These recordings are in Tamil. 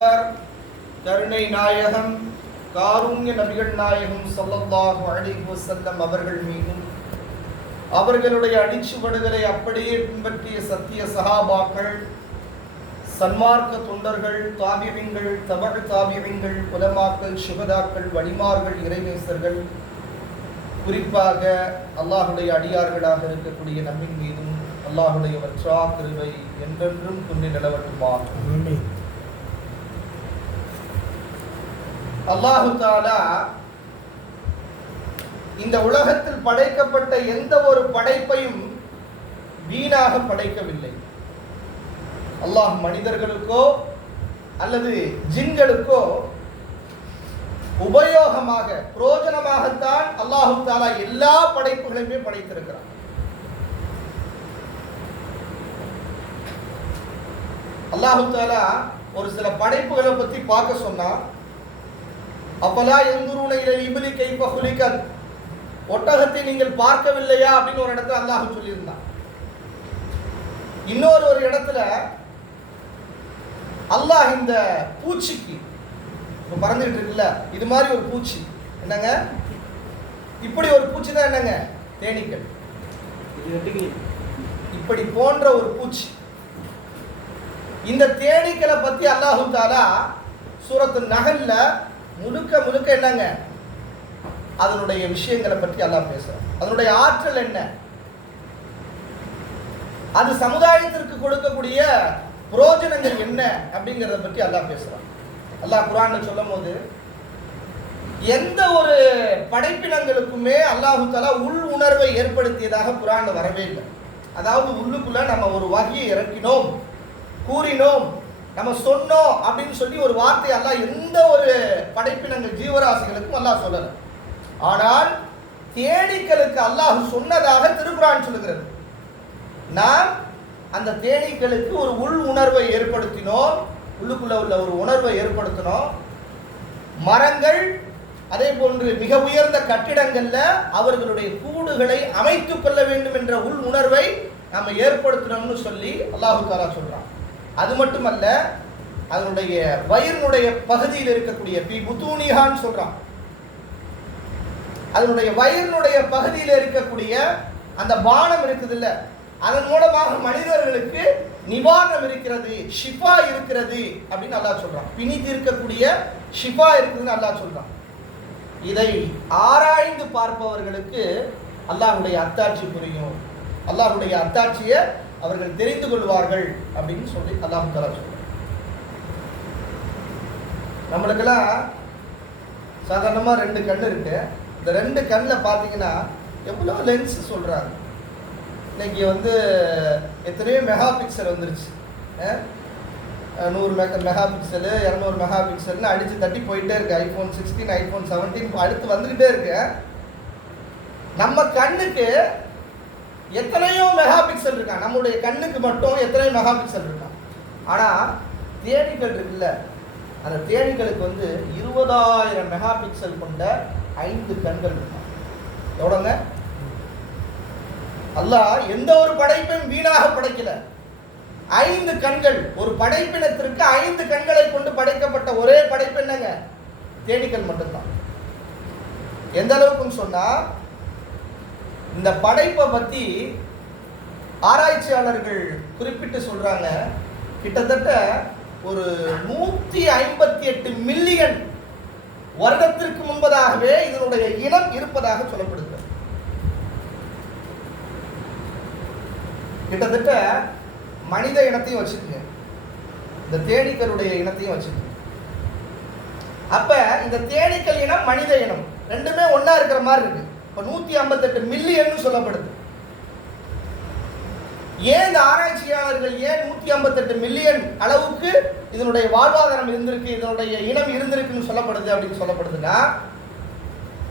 கருணை நாயகம் காருண்ய நபிகள் நாயகம் சொல்லல்லாஹு அலைஹி வஸல்லம் அவர்கள் மீதும் அவர்களுடைய அடிச்சுவடுகளை அப்படியே பின்பற்றிய சத்திய சகாபாக்கள் சன்மார்க்க தொண்டர்கள் காவியவிங்கள் தமிழ் காவியவிங்கள் புலமாக்கள் சுகதாக்கள் வழிமார்கள் இறைநேசர்கள் குறிப்பாக அல்லாஹுடைய அடியார்களாக இருக்கக்கூடிய நம்மின் மீதும் அல்லாஹுடைய வற்றா திருவை என்றென்றும் துணி நிலவட்டுமாக அல்லாஹு தாலா இந்த உலகத்தில் படைக்கப்பட்ட எந்த ஒரு படைப்பையும் வீணாக படைக்கவில்லை. அல்லாஹ் மனிதர்களுக்கோ அல்லது ஜின்களுக்கோ உபயோகமாக புரோஜனமாகத்தான் அல்லாஹு தாலா எல்லா படைப்புகளையுமே படைத்திருக்கிறான். அல்லாஹு தாலா ஒரு சில படைப்புகளை பத்தி பார்க்க சொன்னா அப்பலா எந்தூருன இதில் இபிலி கைப்ப குலிக்கல் ஒட்டகத்தை நீங்கள் பார்க்கவில்லையா? அப்படின்னு ஒரு இடத்துல அல்லாஹ் சொல்லியிருந்தான். இன்னொரு ஒரு இடத்துல அல்லாஹ் இந்த பூச்சிக்கு இப்போ பறந்துகிட்டு இருக்குல்ல இது மாதிரி ஒரு பூச்சி. என்னங்க? இப்படி ஒரு பூச்சி தான் என்னங்க? தேனீக்கள். இப்படி போன்ற ஒரு பூச்சி. இந்த தேனீக்களை பத்தி அல்லாஹு தாலா சூரத்து நகல்ல முழுக்க முழுக்க என்னங்க? அதனுடைய விஷயங்களை பற்றி எல்லாம் பேசுறோம் அதனுடைய ஆற்றல் என்ன? அது சமுதாயத்திற்கு கொடுக்கக்கூடிய புரோஜனங்கள் என்ன அப்படிங்கிறத பற்றி அல்லா பேசுகிறான் அல்லாஹ் குரான் சொல்லும் போது எந்த ஒரு படைப்பினங்களுக்குமே அல்லாஹு தாலா உள் உணர்வை ஏற்படுத்தியதாக குரான் வரவே இல்லை. அதாவது உள்ளுக்குள்ள நம்ம ஒரு வகையை இறக்கினோம் கூறினோம் நம்ம சொன்னோம் அப்படின்னு சொல்லி ஒரு வார்த்தை அல்ல எந்த ஒரு படைப்பினங்கள் ஜீவராசிகளுக்கும் அல்லாஹ் சொல்லலை. ஆனால் தேனீக்களுக்கு அல்லாஹ் சொன்னதாக திருக்குறான் சொல்லுகிறது. நாம் அந்த தேனீக்களுக்கு ஒரு உள் உணர்வை ஏற்படுத்தினோம். உள்ளுக்குள்ள உள்ள ஒரு உணர்வை ஏற்படுத்தினோம். மரங்கள் அதே போன்று மிக உயர்ந்த கட்டிடங்கள்ல அவர்களுடைய கூடுகளை அமைத்துக் கொள்ள வேண்டும் என்ற உள் உணர்வை நம்ம ஏற்படுத்தணும்னு சொல்லி அல்லாஹு தாலா சொல்றான். அது மட்டுமல்ல அதனுடைய வயிறினுடைய பகுதியில் இருக்கக்கூடிய பி புத்தூனியான்னு சொல்றான். அதனுடைய வயிறினுடைய பகுதியில் இருக்கக்கூடிய அந்த பானம் இருக்குது இல்ல அதன் மூலமாக மனிதர்களுக்கு நிவாரணம் இருக்கிறது ஷிஃபா இருக்கிறது அப்படின்னு நல்லா சொல்றான். பிணி தீர்க்கக்கூடிய ஷிஃபா இருக்குதுன்னு நல்லா சொல்றான். இதை ஆராய்ந்து பார்ப்பவர்களுக்கு அல்லாஹுடைய அத்தாட்சி புரியும். அல்லாஹுடைய அத்தாட்சியை அவர்கள் தெரிந்து கொள்வார்கள் அப்படின்னு சொல்லி அல்லாஹு தலா நம்மளுக்கெல்லாம் சாதாரணமாக ரெண்டு கண் இருக்கு. இந்த ரெண்டு கண்ணில் பார்த்தீங்கன்னா எவ்வளோ லென்ஸ் சொல்கிறாங்க இன்னைக்கு வந்து எத்தனையோ மெகா பிக்சல் வந்துருச்சு நூறு மெகா மெகா பிக்சலு இரநூறு மெகா பிக்சல்னு அடித்து தட்டி போயிட்டே இருக்கு. ஐஃபோன் சிக்ஸ்டீன் ஐஃபோன் செவன்டீன் அடுத்து வந்துக்கிட்டே இருக்கு. நம்ம கண்ணுக்கு எத்தனையோ மெகா பிக்சல் இருக்கான் நம்மளுடைய கண்ணுக்கு மட்டும் எத்தனையோ மெகா பிக்சல் இருக்கான் ஆனால் தேனீக்கள் இருக்குல்ல அந்த தேனீக்களுக்கு வந்து இருபதாயிரம் மெகா பிக்சல் கொண்ட ஐந்து கண்கள் இருக்கான் எவ்வளோங்க அல்லாஹ் எந்த ஒரு படைப்பையும் வீணாக படைக்கல. ஐந்து கண்கள். ஒரு படைப்பினத்திற்கு ஐந்து கண்களை கொண்டு படைக்கப்பட்ட ஒரே படைப்பு என்னங்க? தேனீக்கள் மட்டும்தான். எந்த அளவுக்குன்னு சொன்னா இந்த படைப்பை பற்றி ஆராய்ச்சியாளர்கள் குறிப்பிட்டு சொல்கிறாங்க கிட்டத்தட்ட ஒரு நூற்றி ஐம்பத்தி எட்டு மில்லியன் வருடத்திற்கு முன்பதாகவே இதனுடைய இனம் இருப்பதாக சொல்லப்படுகிறது. கிட்டத்தட்ட மனித இனத்தையும் வச்சுக்கோங்க. இந்த தேனீக்களுடைய இனத்தையும் வச்சுக்கோங்க. அப்ப இந்த தேனீக்கள் இனம் மனித இனம். ரெண்டுமே ஒன்றா இருக்கிற மாதிரி இருக்கு. இப்போ நூத்தி ஐம்பத்தெட்டு மில்லியன் சொல்லப்படுது. ஏன் இந்த ஆராய்ச்சியாளர்கள் ஏன் நூத்தி ஐம்பத்தெட்டு மில்லியன் அளவுக்கு இதனுடைய வாழ்வாதாரம் இருந்திருக்கு இதனுடைய இனம் இருந்திருக்குன்னு சொல்லப்படுது அப்படின்னு சொல்லப்படுதுன்னா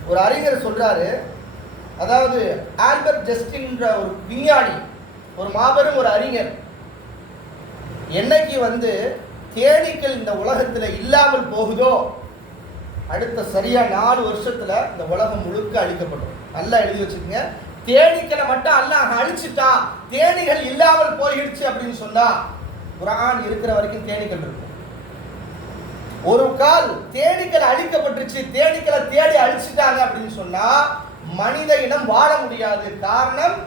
ஒரு அறிஞர் சொல்றாரு அதாவது ஆல்பர்ட் ஜஸ்டின்ற ஒரு விஞ்ஞானி ஒரு மாபெரும் ஒரு அறிஞர் என்னைக்கு வந்து தேனீக்கள் இந்த உலகத்தில் இல்லாமல் போகுதோ அடுத்த சரியாக நாலு வருஷத்தில் இந்த உலகம் முழுக்க அழிக்கப்படும். நல்லா எழுதி வச்சுக்கோங்க தேனீக்களை மட்டும் அல்லாஹ் அழிச்சிட்டா தேனீகள் இல்லாமல் போயிடுச்சு அப்படின்னு சொன்னா குரான் இருக்கிற வரைக்கும் தேனீக்கள் இருக்கும். ஒரு கால் தேனீக்கள் அழிக்கப்பட்டுச்சு தேனீக்களை தேடி அழிச்சிட்டாங்க அப்படின்னு சொன்னா மனித இனம் வாழ முடியாது. காரணம்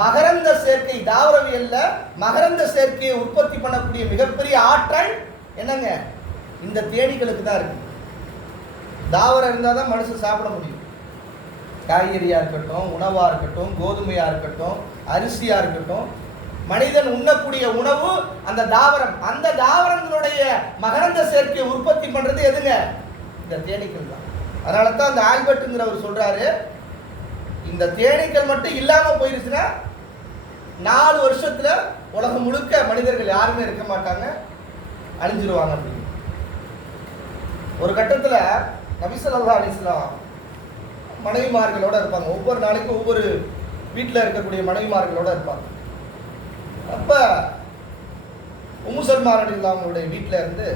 மகரந்த சேர்க்கை தாவரவியல்ல மகரந்த சேர்க்கையை உற்பத்தி பண்ணக்கூடிய மிகப்பெரிய ஆற்றல் என்னங்க? இந்த தேனீக்களுக்கு தான் இருக்கு. தாவரம் இருந்தால் தான் மனுஷன் சாப்பிட முடியும். காய்கறியாக இருக்கட்டும் உணவாக இருக்கட்டும் கோதுமையாக இருக்கட்டும் அரிசியாக இருக்கட்டும் மனிதன் உண்ணக்கூடிய உணவு அந்த தாவரம். அந்த தாவரங்களுடைய மகரந்த சேர்க்கையை உற்பத்தி பண்ணுறது எதுங்க? இந்த தேனீக்கள் தான். அதனால தான் அந்த ஆல்பர்ட்டுங்கிறவர் சொல்கிறாரு இந்த தேனீக்கள் மட்டும் இல்லாமல் போயிருச்சுன்னா நாலு வருஷத்தில் உலகம் முழுக்க மனிதர்கள் யாருமே இருக்க மாட்டாங்க அழிஞ்சிருவாங்க அப்படின்னு. ஒரு கட்டத்தில் நபிசல்லா அலிஸ்லாம் மனைவிமார்களோட இருப்பாங்க. ஒவ்வொரு நாளைக்கும் ஒவ்வொரு வீட்டில் இருக்கக்கூடிய மனைவிமார்களோட இருப்பாங்க. அப்ப உம்மு சல்மான் அவங்களுடைய வீட்டில் இருந்து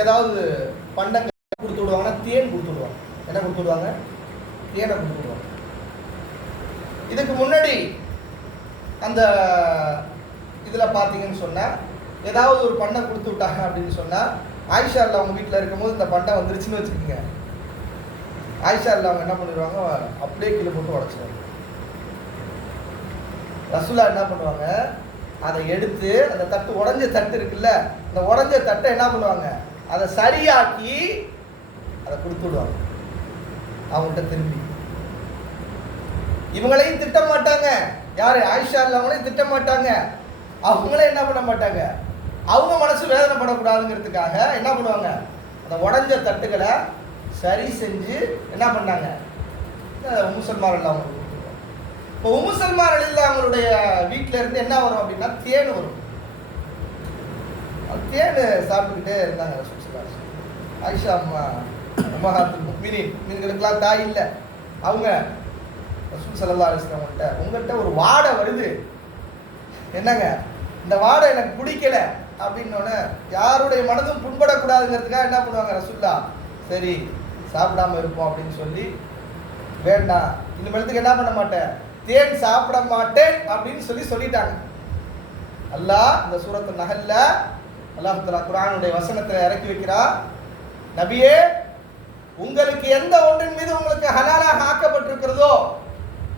ஏதாவது பண்டங்கள் கொடுத்து விடுவாங்கன்னா தேன் கொடுத்து விடுவாங்க. என்ன கொடுத்து விடுவாங்க? தேனை கொடுத்து விடுவாங்க. இதுக்கு முன்னாடி அந்த இதில் பார்த்தீங்கன்னு சொன்னால் ஏதாவது ஒரு பண்டை கொடுத்து விட்டாங்க அப்படின்னு சொன்னால் ஆயிஷாரில் அவங்க வீட்டில் இருக்கும்போது இந்த பண்டை வந்துருச்சுன்னு வச்சுக்கோங்க. ஆயிஷா இல்லாமல் என்ன பண்ணிடுவாங்க? அப்படியே கீழே போட்டு உடச்சிடுவாங்க. ரசுல்லா என்ன பண்ணுவாங்க? அதை எடுத்து அந்த தட்டு உடஞ்ச தட்டு இருக்குல்ல அந்த உடஞ்ச தட்டை என்ன பண்ணுவாங்க? அதை சரியாக்கி அதை கொடுத்து விடுவாங்க. அவங்கள்ட்ட திரும்பி. இவங்களையும் திட்ட மாட்டாங்க. யாரு? ஆயிஷா இல்லாமலையும் திட்ட மாட்டாங்க. அவங்களே என்ன பண்ண மாட்டாங்க? அவங்க மனசு வேதனைப்படக்கூடாதுங்கிறதுக்காக என்ன பண்ணுவாங்க? அந்த உடஞ்ச தட்டுகளை சரி செஞ்சு என்ன பண்ணாங்க? முசல்மார் அவங்க இப்போ உமுசல்மார் அலில்லா அவங்களுடைய வீட்டில இருந்து என்ன வரும் அப்படின்னா தேன் வரும். தேன் சாப்பிட்டுக்கிட்டே இருந்தாங்க ரசூல் ஸல்லல்லாஹு ஆயிஷா அம்மா அம்மாஹாத்துல் மீனின் மீன்களுக்கெல்லாம் தாய் இல்லை. அவங்க ரசூல் சல்லா உங்கள்கிட்ட ஒரு வாடை வருது. என்னங்க? இந்த வாடை எனக்கு பிடிக்கல. அப்படின்னோடனே யாருடைய மனதும் புண்படக்கூடாதுங்கிறதுக்காக என்ன பண்ணுவாங்க ரசூல்லா? சரி சாப்பிடாம இருப்போம் அப்படின்னு சொல்லி வேண்டாம். இனிமேலத்துக்கு என்ன பண்ண மாட்டேன்? தேன் சாப்பிட மாட்டேன் அப்படின்னு சொல்லி சொல்லிட்டாங்க. அல்லாஹ் இந்த சூரத்து நகல்ல அல்லாஹ் குரானுடைய வசனத்தில் இறக்கி வைக்கிறா நபியே உங்களுக்கு எந்த ஒன்றின் மீது உங்களுக்கு ஹலாலாக ஆக்கப்பட்டிருக்கிறதோ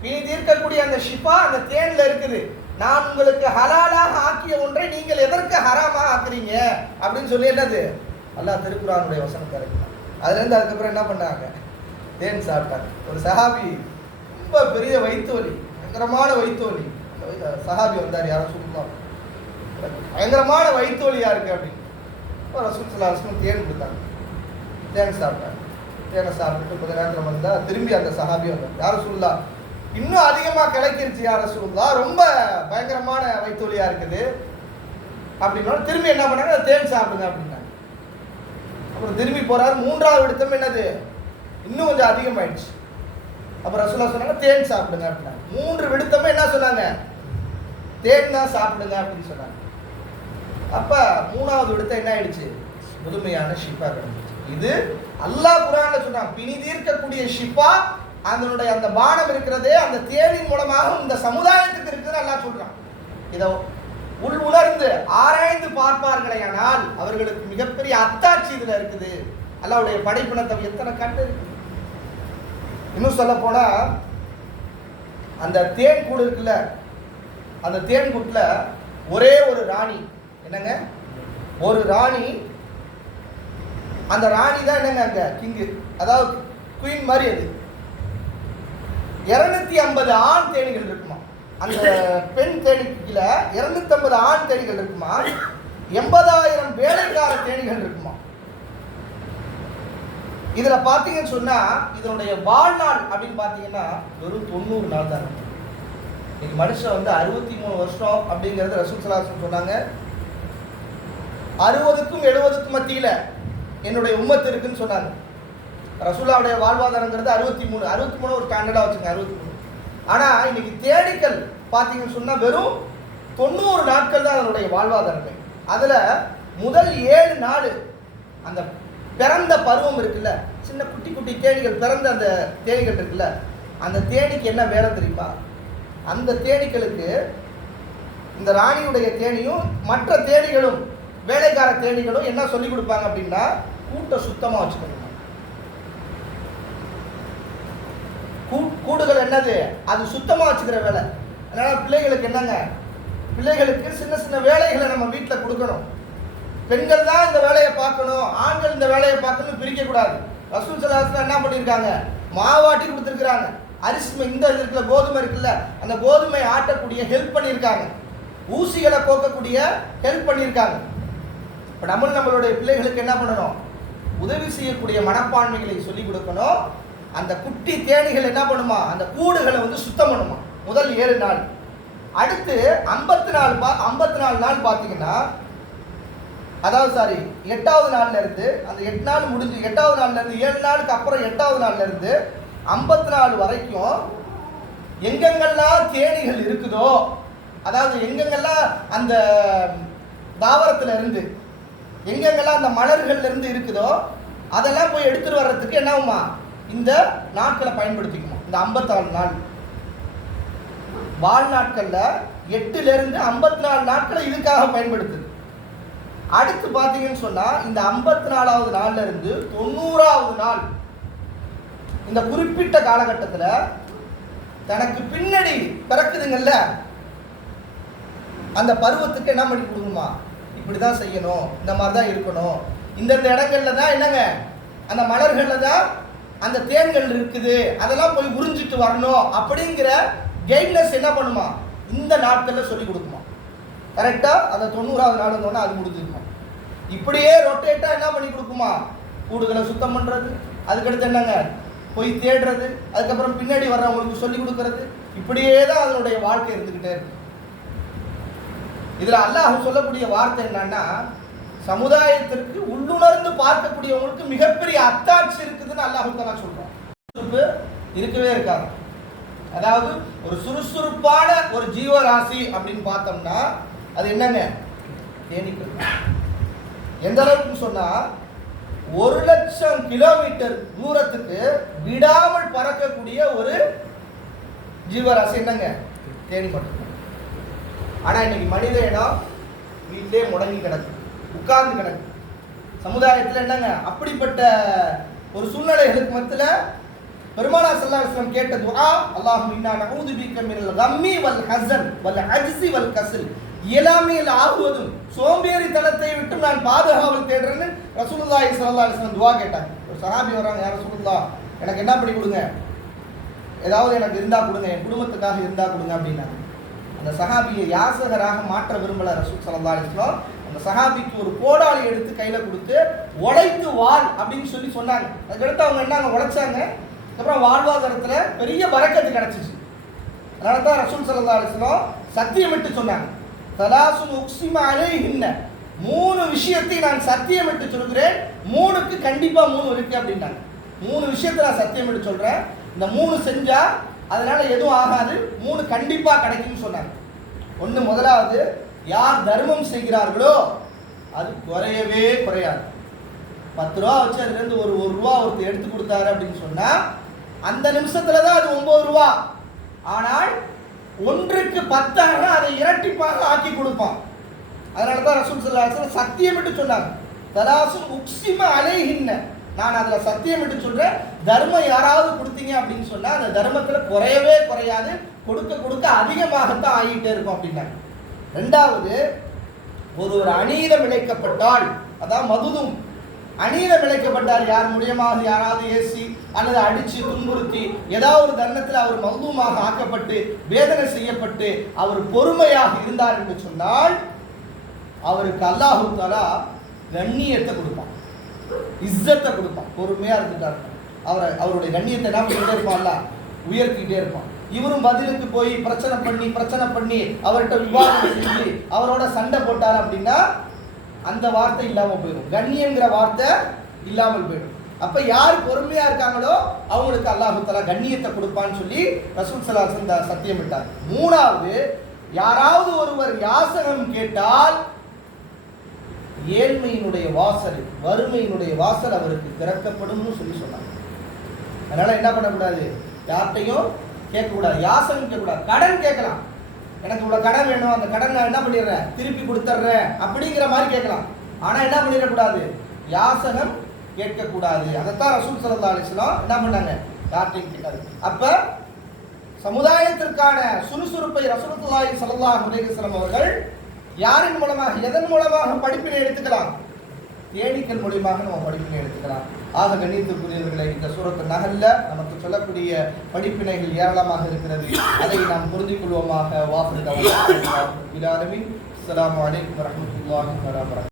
இனி தீர்க்கக்கூடிய அந்த ஷிஃபா அந்த தேன்ல இருக்குது. நான் உங்களுக்கு ஹலாலாக ஆக்கிய ஒன்றை நீங்கள் எதற்கு ஹராமாக ஆக்குறீங்க? அப்படின்னு சொல்லி என்னது? அல்லாஹ் திருக்குறானுடைய வசனத்தை இறக்கினான் அதுலேருந்து அதுக்கப்புறம் என்ன பண்ணாங்க? தேன் சாப்பிட்டாங்க. ஒரு சஹாபி ரொம்ப பெரிய வயிற்று வலி பயங்கரமான வயிற்று வலி சஹாபி வந்தார் யாரும் சொல்லலாம் பயங்கரமான வயிற்று வலியா இருக்கு அப்படின்னு. இப்போ ரசூல் சல்லா தேன் கொடுத்தாங்க. தேன் சாப்பிட்டாங்க. தேனை சாப்பிட்டு கொஞ்ச நேரத்தில் வந்தா திரும்பி அந்த சஹாபி வந்தார். யாரும் சொல்லலாம் இன்னும் அதிகமாக கிளக்கிருச்சு யார சொல்லலாம் ரொம்ப பயங்கரமான வயிற்று இருக்குது. அப்படின்னா திரும்பி என்ன பண்ணாங்க தேன் சாப்பிடுங்க அப்படின்னாங்க. அப்புறம் திரும்பி போறாரு. மூன்றாவது விடுத்தம் என்னது? இன்னும் கொஞ்சம் அதிகமாயிடுச்சு. அப்புறம் ரசூலா சொன்னாங்க தேன் சாப்பிடுங்க அப்படின்னா மூன்று விடுத்தமே என்ன சொன்னாங்க? தேன் தான் சாப்பிடுங்க அப்படின்னு சொன்னாங்க. அப்ப மூணாவது விடுத்தம் என்ன ஆயிடுச்சு? முழுமையான ஷிப்பா கிடைச்சிச்சு. இது அல்லாஹ் குரான சொன்னான் பிணி தீர்க்கக்கூடிய ஷிப்பா அதனுடைய அந்த பானம் இருக்கிறதே அந்த தேனின் மூலமாக இந்த சமுதாயத்துக்கு இருக்குதுன்னு அல்லாஹ் சொல்றான். இதை உள் உணர்ந்து ஆராய்ந்து பார்ப்பார்களேயானால் அவர்களுக்கு மிகப்பெரிய அத்தாட்சி இதுல இருக்குது. அல்லாவுடைய படைப்பினத்தை எத்தனை கண்டு இன்னும் சொல்ல போனா அந்த தேன் கூடு இருக்குல்ல அந்த தேன் கூட்டில் ஒரே ஒரு ராணி. என்னங்க? ஒரு ராணி. அந்த ராணி தான் என்னங்க அங்க? கிங்கு அதாவது குயின் மாதிரி அது. இருநூத்தி ஐம்பது ஆண் தேனிகள் இருக்குமா? அந்த பெண் தேனிக்குல இருநூத்தி ஐம்பது ஆண் தேனிகள் இருக்குமா? எண்பதாயிரம் வேலைக்கார தேனிகள் இருக்குமா? இதுல பாத்தீங்கன்னு சொன்னா இதனுடைய வாழ்நாள் அப்படின்னு பாத்தீங்கன்னா வெறும் தொண்ணூறு நாள் தான் இருக்கும் இன்னைக்கு மனுஷன் வந்து அறுபத்தி மூணு வருஷம் அப்படிங்கறது ரசூல் சலாசன் சொன்னாங்க. அறுபதுக்கும் எழுபதுக்கும் மத்தியில என்னுடைய உம்மத்து இருக்குன்னு சொன்னாங்க. ரசூலாவுடைய வாழ்வாதாரங்கிறது அறுபத்தி மூணு அறுபத்தி மூணு ஒரு ஸ்டாண்டர்டாக வச்சுங்க அறுபத்தி மூணு ஆனால் இன்னைக்கு தேனீக்கள் பார்த்தீங்கன்னு சொன்னால் வெறும் தொண்ணூறு நாட்கள் தான் அதனுடைய வாழ்வாதாரமே. அதில் முதல் ஏழு நாள் அந்த பிறந்த பருவம் இருக்குல்ல சின்ன குட்டி குட்டி தேனிகள் பிறந்த அந்த தேனிகள் இருக்குல்ல அந்த தேனிக்கு என்ன வேலை தெரியுமா? அந்த தேனீக்களுக்கு இந்த ராணியுடைய தேனியும் மற்ற தேனீகளும் வேலைக்கார தேனிகளும் என்ன சொல்லி கொடுப்பாங்க அப்படின்னா கூட்டை சுத்தமாக வச்சுக்கணும். கூ- கூடுகள் என்னது? அது சுத்தமாக வச்சுக்கிற வேலை. அதனால் பிள்ளைகளுக்கு என்னங்க? பிள்ளைகளுக்கு சின்ன சின்ன வேலைகளை நம்ம வீட்டில் கொடுக்கணும். பெண்கள் தான் இந்த வேலையை பார்க்கணும் ஆண்கள் இந்த வேலையை பார்க்கணும் பிரிக்கக்கூடாது ரசூல் சலாசனம் என்ன பண்ணியிருக்காங்க மாவாட்டி கொடுத்துருக்குறாங்க. அரிசி இந்த இதில் இருக்குல்ல கோதுமை இருக்குல்ல அந்த கோதுமை ஆட்டக்கூடிய ஹெல்ப் பண்ணியிருக்காங்க. ஊசிகளை போக்கக்கூடிய ஹெல்ப் பண்ணியிருக்காங்க. இப்போ நம்ம நம்மளுடைய பிள்ளைகளுக்கு என்ன பண்ணணும்? உதவி செய்யக்கூடிய மனப்பான்மைகளை சொல்லிக் கொடுக்கணும். அந்த குட்டி தேனிகள் என்ன பண்ணுமா? அந்த கூடுகளை வந்து சுத்தம் பண்ணுமா? முதல் ஏழு நாள். அடுத்து ஐம்பத்தி நாலு பா ஐம்பத்தி நாலு நாள் பார்த்தீங்கன்னா அதாவது சாரி எட்டாவது நாள்ல இருந்து அந்த எட்டு நாள் முடிஞ்சு எட்டாவது நாள்ல இருந்து ஏழு நாளுக்கு அப்புறம் எட்டாவது நாள்ல இருந்து ஐம்பத்தி நாலு வரைக்கும் எங்கெங்கெல்லாம் தேனிகள் இருக்குதோ அதாவது எங்கெங்கெல்லாம் அந்த தாவரத்துல இருந்து எங்கெங்கெல்லாம் அந்த மலர்கள்ல இருந்து இருக்குதோ அதெல்லாம் போய் எடுத்துட்டு வர்றதுக்கு என்னவுமா இந்த நாட்களை பயன்படுத்திக்கணும். இந்த ஐம்பத்தாறு நாள். வாழ்நாட்கள்ல எட்டுல இருந்து ஐம்பத்தி நாலு நாட்களை இதுக்காக பயன்படுத்துது. அடுத்து பார்த்தீங்கன்னு சொன்னா இந்த ஐம்பத்தி நாலாவது நாள்ல இருந்து தொண்ணூறாவது நாள். இந்த குறிப்பிட்ட காலகட்டத்தில் தனக்கு பின்னாடி பிறக்குதுங்கல்ல அந்த பருவத்துக்கு என்ன பண்ணி கொடுக்கணுமா? இப்படிதான் செய்யணும் இந்த மாதிரி தான் இருக்கணும். இந்தந்த இடங்கள்ல தான் என்னங்க? அந்த மலர்களில் தான் அந்த தேன்கள் இருக்குது அதெல்லாம் போய் உறிஞ்சிட்டு வரணும் அப்படிங்கிற கைட்னஸ் என்ன பண்ணுமா? இந்த நாட்கள்ல சொல்லி கொடுக்குமா? கரெக்டா அந்த தொண்ணூறாவது நாள் வந்தோடனே அது முடிஞ்சிருக்கும் இப்படியே ரொட்டேட்டா என்ன பண்ணி கொடுக்குமா? கூடுகளை சுத்தம் பண்றது அதுக்கடுத்து என்னங்க? போய் தேடுறது அதுக்கப்புறம் பின்னாடி வர்றவங்களுக்கு சொல்லி கொடுக்கறது இப்படியே தான் அதனுடைய வாழ்க்கை இருந்துக்கிட்டே இருக்கு. இதுல அல்லாஹ் சொல்லக்கூடிய வார்த்தை என்னன்னா சமுதாயத்திற்கு உள்ளுணர்ந்து பார்க்கக்கூடியவங்களுக்கு மிகப்பெரிய அத்தாட்சி இருக்குதுன்னு அல்லாஹு தான் சொல்றான். இருக்கவே இருக்காது. அதாவது ஒரு சுறுசுறுப்பான ஒரு ஜீவராசி அப்படின்னு பார்த்தோம்னா அது என்னங்க? தேனீக்கள். எந்த அளவுக்கு சொன்னா ஒரு லட்சம் கிலோமீட்டர் தூரத்துக்கு விடாமல் பறக்கக்கூடிய ஒரு ஜீவராசி என்னங்க? தேனி மட்டும் ஆனா இன்னைக்கு மனித இடம் வீட்டிலே முடங்கி கிடக்கு உட்கார்ந்து கிடக்கு. சமுதாயத்தில் என்னங்க? அப்படிப்பட்ட ஒரு சூழ்நிலைகளுக்கு மத்தியில் பெருமானா ஸல்லல்லாஹு அலைஹி வஸல்லம் கேட்ட துஆ அல்லாஹும்ம இன்னா நஊது பிக்க மினல் கம்மி வல் ஹஸன் வல் அஜ்ஸி வல் கஸ்ல். இயலாமையில் ஆகுவதும் சோம்பேறித்தனத்தை விட்டு நான் பாதுகாவல் தேடுறேன்னு ரசூலுல்லாஹி ஸல்லல்லாஹு அலைஹி வஸல்லம் துஆ கேட்டாங்க ஒரு சஹாபி வராங்க யார் ரசூலுல்லா எனக்கு என்ன பண்ணி கொடுங்க? ஏதாவது எனக்கு இருந்தா கொடுங்க என் குடும்பத்துக்காக இருந்தா கொடுங்க அப்படின்னாங்க. அந்த சஹாபியை யாசகராக மாற்ற விரும்பல ரசூல் ஸல்லல்லாஹு அலைஹி வஸல்லம். அந்த சஹாபிக்கு ஒரு கோடாளி எடுத்து கையில கொடுத்து உழைத்து வாழ் அப்படின்னு சொல்லி சொன்னாங்க. அதுக்கடுத்து அவங்க என்னங்க உழைச்சாங்க அப்புறம் வாழ்வாதாரத்தில் பெரிய வரக்கத்து கிடச்சிச்சு. அதனால தான் ரசூல் சல்லா அலிஸ்லாம் சத்தியமிட்டு சொன்னாங்க. தலாசுன் உக்ஸிம இன்ன மூணு விஷயத்தை நான் சத்தியமிட்டு சொல்கிறேன். மூணுக்கு கண்டிப்பாக மூணு இருக்கு அப்படின்னாங்க. மூணு விஷயத்தை நான் சத்தியமிட்டு சொல்கிறேன் இந்த மூணு செஞ்சால் அதனால் எதுவும் ஆகாது. மூணு கண்டிப்பாக கிடைக்கும்னு சொன்னாங்க. ஒன்று முதலாவது யார் தர்மம் செய்கிறார்களோ அது குறையவே குறையாது. பத்து ரூபா வச்சு அதுலேருந்து ஒரு ஒரு ரூபா ஒருத்தர் எடுத்து கொடுத்தாரு அப்படின்னு சொன்னால் அந்த நிமிஷத்துல தான் அது ஒன்பது ரூபா. ஆனால் ஒன்றுக்கு பத்தாக அதை இரட்டிப்பாக ஆக்கி கொடுப்பான். அதனால தான் ரசூல் ஸல்லல்லாஹு சத்தியம் விட்டு சொன்னாங்க. தலாசும் உக்சிம அலைகின்ன நான் அதில் சத்தியம் விட்டு சொல்கிறேன் தர்மம் யாராவது கொடுத்தீங்க அப்படின்னு சொன்னால் அந்த தர்மத்தில் குறையவே குறையாது. கொடுக்க கொடுக்க அதிகமாகத்தான் ஆகிட்டே இருக்கும் அப்படின்னாங்க. ரெண்டாவது ஒரு ஒரு அநீதம் இழைக்கப்பட்டால் அதான் மதுதும். அணியில விளைக்கப்பட்டார் யார் மூலியமாக யாராவது ஏசி அல்லது அடிச்சு துன்புறுத்தி ஏதாவது ஒரு தருணத்தில் அவர் மதுமாக ஆக்கப்பட்டு வேதனை செய்யப்பட்டு அவர் பொறுமையாக இருந்தார் என்று சொன்னால் அவருக்கு அல்லாஹு தாலா கண்ணியத்தை கொடுப்பான். இஸ்ஸத்தை கொடுப்பான். பொறுமையா இருந்துட்டார். அவரை அவருடைய கண்ணியத்தை என்ன பண்ணிட்டே இருப்பான்ல உயர்த்திக்கிட்டே இருப்பான். இவரும் பதிலுக்கு போய் பிரச்சனை பண்ணி பிரச்சனை பண்ணி அவர்கிட்ட விவாதம் செஞ்சு அவரோட சண்டை போட்டார் அப்படின்னா அந்த வார்த்தை இல்லாமல் போயிடும். கண்ணியங்கிற வார்த்தை இல்லாமல் போயிடும். அப்போ யார் பொறுமையாக இருக்காங்களோ அவங்களுக்கு அல்லாஹு கண்ணியத்தை கொடுப்பான்னு சொல்லி ரசூல் ஸல்லல்லாஹு அலைஹி சத்தியம் விட்டார் மூணாவது யாராவது ஒருவர் யாசகம் கேட்டால் ஏழ்மையினுடைய வாசல் வறுமையினுடைய வாசல் அவருக்கு திறக்கப்படும்னு சொல்லி சொன்னாங்க. அதனால என்ன பண்ணக்கூடாது? யார்கிட்டையும் கேட்கக்கூடாது. யாசகம் கேட்கக்கூடாது. கடன் கேட்கலாம். எனக்கு இவ்வளோ கடன் வேணும் அந்த கடன் நான் என்ன பண்ணிடுறேன் திருப்பி கொடுத்துட்றேன் அப்படிங்கிற மாதிரி கேட்கலாம். ஆனால் என்ன பண்ணிடக்கூடாது? யாசகம் கேட்கக்கூடாது. அதைத்தான் ரசூல் சல்லா அலிஸ்லாம் என்ன பண்ணாங்க? யார்ட்டையும் கேட்காது அப்போ சமுதாயத்திற்கான சுறுசுறுப்பை ரசூலுல்லாஹி ஸல்லல்லாஹு அலைஹி அவர்கள் யாரின் மூலமாக எதன் மூலமாக படிப்பினை எடுத்துக்கலாம்? தேனீக்கள் மூலியமாக நம்ம படிப்பினை எடுத்துக்கலாம். ஆக கணித்துக்குரியவர்களை இந்த சூரத்து நகல்ல நமக்கு சொல்லக்கூடிய படிப்பினைகள் ஏராளமாக இருக்கிறது. அதை நாம் புரிந்து கொள்வோமாக வாசல் இலாலமின் அஸ்ஸலாமு அலைக்கும்